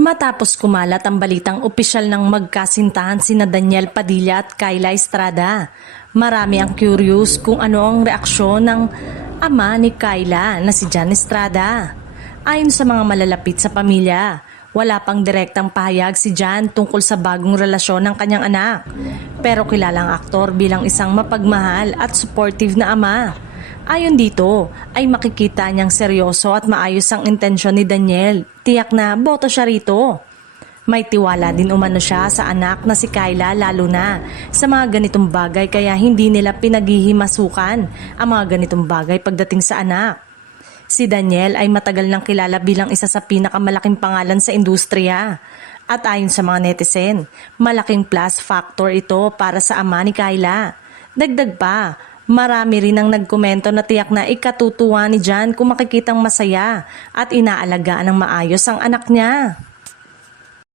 Matapos kumalat ang balitang opisyal ng magkasintahan sina Daniel Padilla at Kyla Estrada, marami ang curious kung ano ang reaksyon ng ama ni Kyla na si John Estrada. Ayon sa mga malalapit sa pamilya, wala pang direktang pahayag si John tungkol sa bagong relasyon ng kanyang anak. Pero kilalang aktor bilang isang mapagmahal at supportive na ama. Ayon dito ay makikita niyang seryoso at maayos ang intensyon ni Daniel. Tiyak na boto siya rito. May tiwala din umano siya sa anak na si Kyla lalo na sa mga ganitong bagay kaya hindi nila pinaghihimasukan ang mga ganitong bagay pagdating sa anak. Si Daniel ay matagal nang kilala bilang isa sa pinakamalaking pangalan sa industriya. At ayon sa mga netizen, malaking plus factor ito para sa ama ni Kyla. Dagdag pa, marami rin ang nagkomento na tiyak na ikatutuwa ni John kung makikitang masaya at inaalagaan ng maayos ang anak niya.